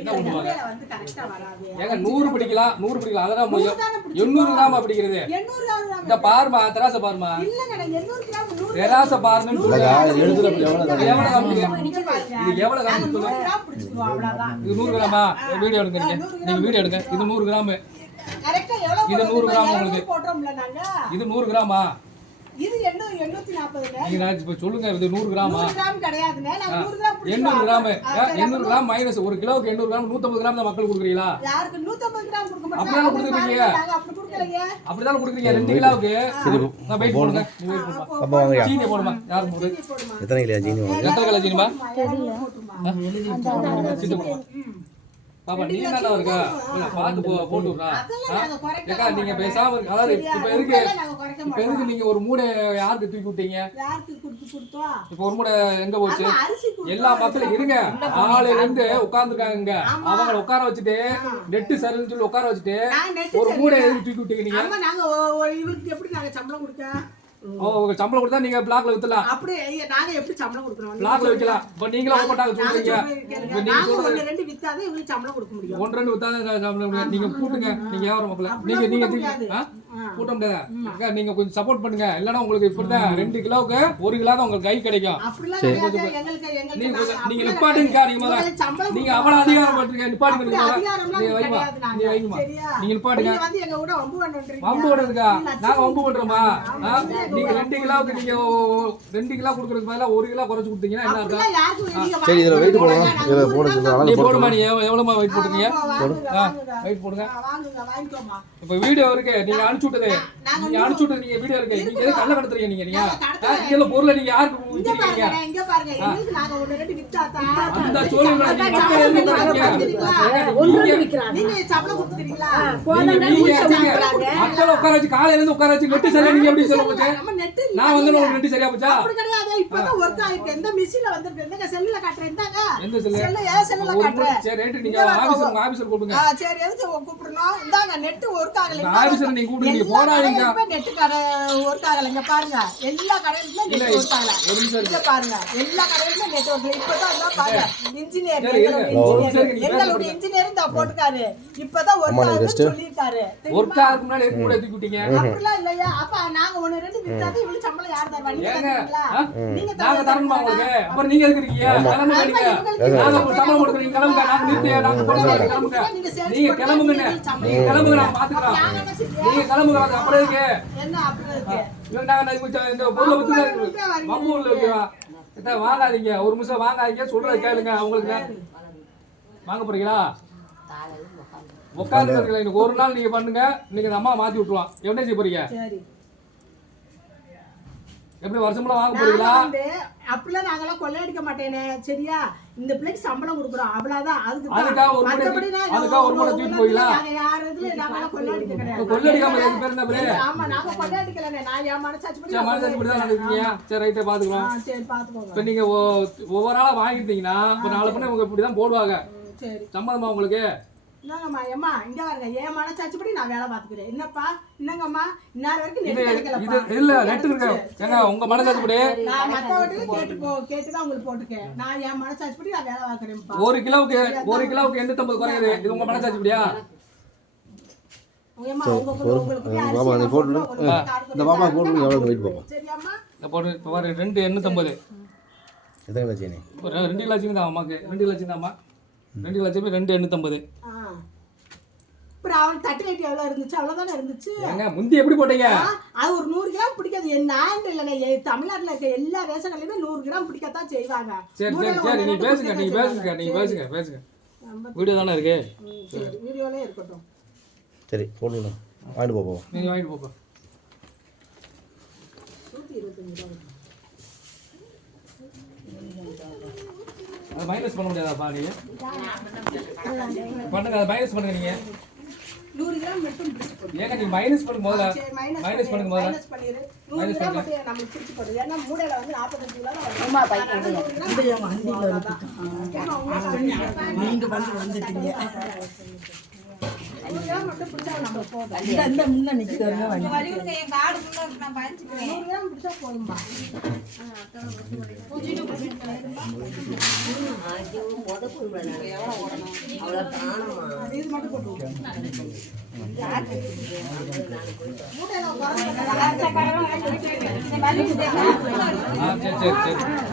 என்ன பண்ணுவாங்க ஏங்க 100 பிடிக்கலாம் 100 பிடிக்கலாம் அதெல்லாம் 800 கிராம் பிடிக்கிறது இந்த பாருமா தராச பாருமா தராச பாருன்னு இது எவ்வளவு கிராம் இது 100 கிராமா வீடியோ எடுங்க நீங்க வீடியோ எடுங்க இது 100 கிராம் இது 100 கிராம் உங்களுக்கு இது 100 கிராமா இது 840 நீங்க இப்ப சொல்லுங்க இது 100 கிராமா 100 கிராம் கிடையாதுங்க நான் 100 கிராம் 800 கிராம் 800 கிராம் மைனஸ் 1 கிலோக்கு 800 கிராம் 150 கிராம் தான் மக்கள் குடுக்குறீங்களா யாருக்கு 150 கிராம் கொடுக்க மாட்டோம் அப்படியே குடுக்குறீங்க நாங்க அப்படி குடுக்கலையே அப்படி தான் குடுக்குறீங்க 2 கிலோக்கு நான் வெயிட் போடுங்க நீ வெயிட் போடுமா அப்ப வாங்க சீனி போடுமா யார் போடு எத்தனை கிலோ சீனி வாங்க எத்தனை கிலோ சீனிமா தெரியல சீனி போடுமா பாப்பா நீ என்ன இருக்கா பாத்து போட்டு விடுறா ஏக்கா நீங்க பேசாம அதாவது இப்ப எதுக்கு நீங்க ஒரு மூடை யாருக்கு தூக்கி விட்டீங்க யாருக்கு கொடுத்தோம் இப்ப ஒரு மூடை எங்க போச்சு எல்லா மக்களும் இருங்க ஆளு இருந்து உட்கார்ந்துருக்காங்க அவங்க உட்கார வச்சுட்டு நெட்டு சரின்னு சொல்லி உட்கார வச்சுட்டு ஒரு மூடை எதுக்கு தூக்கி விட்டீங்க நீங்க ஆமா நாங்க இவளுக்கு எப்படி நாங்க சம்பளம் கொடுக்க சம்பளம் கொடுத்தா நீங்க பிளாக்ல வித்தலாம் அப்படி நாங்க எப்படி சம்பளம் கொடுக்கறோம் பிளாக்ல வைக்கலாம் இப்ப நீங்களே ஓபட்டாங்க சொல்றீங்க நாங்க ஒன்னு ரெண்டு வித்தாதான் இவங்களுக்கு சம்பளம் கொடுக்க முடியும் ஒன்று ரெண்டு வித்தாதான் சம்பளம் நீங்க கூட்டுங்க நீங்க வியாபாரம் மக்கள நீங்க கூட்ட முடியாது நீங்க கொஞ்சம் சப்போர்ட் பண்ணுங்க இல்லனா உங்களுக்கு இப்படிதான் 2 கிலோக்கு 1 கிலோ தான் உங்களுக்கு கை கிடைக்கும் நீங்க நிப்பாட்டுங்க நீங்க அவ்வளவு அதிகாரம் பண்றீங்க நிப்பாட்டுங்க நீங்க வைமா நீங்க நிப்பாட்டுங்க எங்க கூட வம்பு பண்றீங்க வம்பு பண்றதுக்கா நாங்க வம்பு பண்றோமா நீங்க 2 கிலோக்கு நீங்க 2 கிலோ குடுக்குறதுக்கு பதிலா 1 கிலோ குறைச்சு கொடுத்தீங்கன்னா என்ன அர்த்தம் சரி இதுல வெயிட் போடுங்க இதுல போடுங்க நீ போடுமா நீ எவ்வளவுமா வெயிட் போடுறீங்க வெயிட் போடுங்க வாங்குங்க வாங்கிக்கோமா இப்ப வீடியோ இருக்கு நீங்க அனுப்பிச்சு விட்டது நீங்க வீடியோ இருக்கு நீங்க எது கள்ள கடத்துறீங்க நீங்க இதுல பொருளை நீங்க யாருக்கு விக்கிறீங்க இங்க பாருங்க எங்களுக்கு நாங்க ஒரு ரெண்டு வித்தாதா அந்த சொல்லுங்க நீங்க சம்பளம் கொடுத்துறீங்களா மக்கள் உட்கார வச்சு காலையில இருந்து உட்கார வச்சு நெட் சரியா நீங்க எப்படி சொல்லுங்க நான் வந்து உங்களுக்கு நெட் சரியா போச்சா அப்படி கிடையாது இப்பதான் வர்க் ஆயிருக்கு எந்த மிஷின்ல வந்திருக்கு எந்த செல்லுல காட்றேன் இந்தாங்க எந்த செல்ல ஏ செல்லுல காட்றேன் சரி ரைட் நீங்க ஆபீசர் கூப்பிடுங்க சரி எதுக்கு கூப்பிடணும் இந்தாங்க நெட் வர்க் ஆகல ஆபீசர் நீங்க கூப்பிடுங்க நீங்க போறாதீங்க நெட் கடை வர்க் ஆகல இங்க பாருங்க எல்லா கடையிலயும் நெட் வர்க் ஆகல இங்க பாருங்க எல்லா கடையிலயும் நெட் வர்க் இப்பதான் பாருங்க இன்ஜினியர் எங்களுடைய இன்ஜினியர் தான் போட்டுக்காரு இப்பதான் வர்க் ஆகுதுன்னு சொல்லிருக்காரு வர்க் ஆகுறதுக்கு முன்னாடி எதுக்கு கூட ஏத்தி விட்டீங்க அப்படிலாம் இல்லையா அப்ப நாங்க ஒன்னு ரெண்டு வித்தாது இவ்வளவு சம்பளம் யார் தருவா நீங்க தருவீங்களா நீங்க நாங்க தரணுமா உங்களுக்கு அப்புறம் நீங்க எதுக்கு இருக்கீங்க கிளம்புங்க நீங்க நாங்க சம்பளம் கொடுக்குறீங்க கிளம்புங்க நாங்க நிறுத்தியா நாங்க போடுறோம் கிளம்புங்க நீங்க கிளம்புங்க நீங்க கிளம்புங்க நான் பாத்துக்கறோம் நீங்க கிளம்புங்க அப்புறம் இருக்கு என்ன அப்புறம் இருக்கு இல்ல நாங்க இந்த பொருளை வித்து மம்மூர்ல இருக்கோம் இத வாங்காதீங்க ஒரு நிமிஷம் வாங்காதீங்க சொல்றத கேளுங்க உங்களுக்கு வாங்க போறீங்களா உட்கார்ந்து இருக்கீங்க இன்னைக்கு ஒரு நாள் நீங்க பண்ணுங்க இன்னைக்கு அந்த அம்மா மாத்தி விட்டுருவான் என்ன செய்ய போறீங்க சரி எப்படி வருஷம்ல வாங்க போறீங்களா அப்படிலாம் நாங்கெல்லாம் கொள்ளையடிக்க மாட்டேனே சரியா இந்த பிள்ளைக்கு சம்பளம் கொடுக்குறோம் அவ்வளவுதான் அதுக்காக ஒரு முறை தூக்கிட்டு போயிடலாம் நாங்க யார் இதுல நாங்கெல்லாம் கொள்ளையடிக்க கிடையாது கொள்ளையடிக்காம எதுக்கு பேர் என்ன பேரு ஆமா நாங்க கொள்ளையடிக்கலனே நான் என் மனசாட்சி படி தான் நடக்கீங்க சரி ரைட்டே பாத்துக்கலாம் சரி பாத்துக்கோங்க இப்ப நீங்க ஒவ்வொரு நாளா வாங்கிட்டீங்கன்னா இப்ப 4 பண்ண உங்க இப்படிதான் போடுவாங்க சரி சம்மதமா உங்களுக்கு என்னங்கம்மா ஏம்மா இங்க பாருங்க என் மனசாட்சிப்படி நான் வேலை பாத்துக்கிறேன் என்னப்பா என்னங்கம்மா இன்னொரு வரைக்கும் நெட் கிடைக்கலப்பா இல்ல நெட் இருக்கு ஏங்க உங்க மனசாட்சிப்படி நான் மத்தவங்க கேட்டுதான் உங்களுக்கு போட்டுக்கேன் நான் என் மனசாட்சிப்படி நான் வேலை பாக்குறேன்ப்பா 1 கிலோவுக்கு 850 குறையுது இது உங்க மனசாட்சிப்படியா பாபா நீ போட்டு இந்த பாபா போட்டு எவ்வளவு வெயிட் பாப்பா சரியாம்மா இந்த போட்டு பாரு 2 850 எத்தனை கிலோ சீனி 2 கிலோ சீனி தான் அம்மாக்கு 2 கிலோ சீனி அம்மா 2 கிலோ சீனி 2 850 அப்புறம் அவன் தட்டு வெட்டி எவ்வளவு இருந்துச்சு அவ்வளவுதானே இருந்துச்சு ஏங்க முந்தி எப்படி போட்டீங்க அது ஒரு 100 கிராம் பிடிக்காது நான் இல்லைண்ணே தமிழ்நாட்டுல இருக்க எல்லா ரேஷன் கடையிலுமே 100 கிராம் பிடிக்கத்தான் செய்வாங்க சரி சரி சரி நீங்க பேசுங்க வீடியோ தானே இருக்கு சரி வீடியோலே இருக்கட்டும் சரி போடுங்க வாங்கிட்டு போப்போம் நீங்க வாங்கிட்டு போப்பா 125 ரூபாய் அது மைனஸ் பண்ண முடியாதாப்பா நீங்க பண்ணுங்க அது மைனஸ் பண்ணுங்க நீங்க 100 கிராம் மட்டும் பிடிச்சு போடு ஏங்க நீ மைனஸ் பண்ணுங்க முதல்ல மைனஸ் பண்ணுங்க முதல்ல மைனஸ் பண்ணிரு 100 கிராம் மட்டும் நம்ம பிடிச்சு போடு ஏன்னா மூடையில வந்து 45 கிலோ தான் வரும் அம்மா பைக் இந்த வண்டில வந்து நீங்க வந்து வந்துட்டீங்க 100 கிராம் மட்டும் பிடிச்சா நம்ம போதும். இந்த முன்ன நிக்குது வண்டி. வலிவுங்க என் கார்டு முன்ன இருக்கு, நான் பயந்துக்கிறேன். 100 கிராம் பிடிச்சா போதும்பா. இது மட்டும் போட்டு மூட்டையில சரி சரி சரி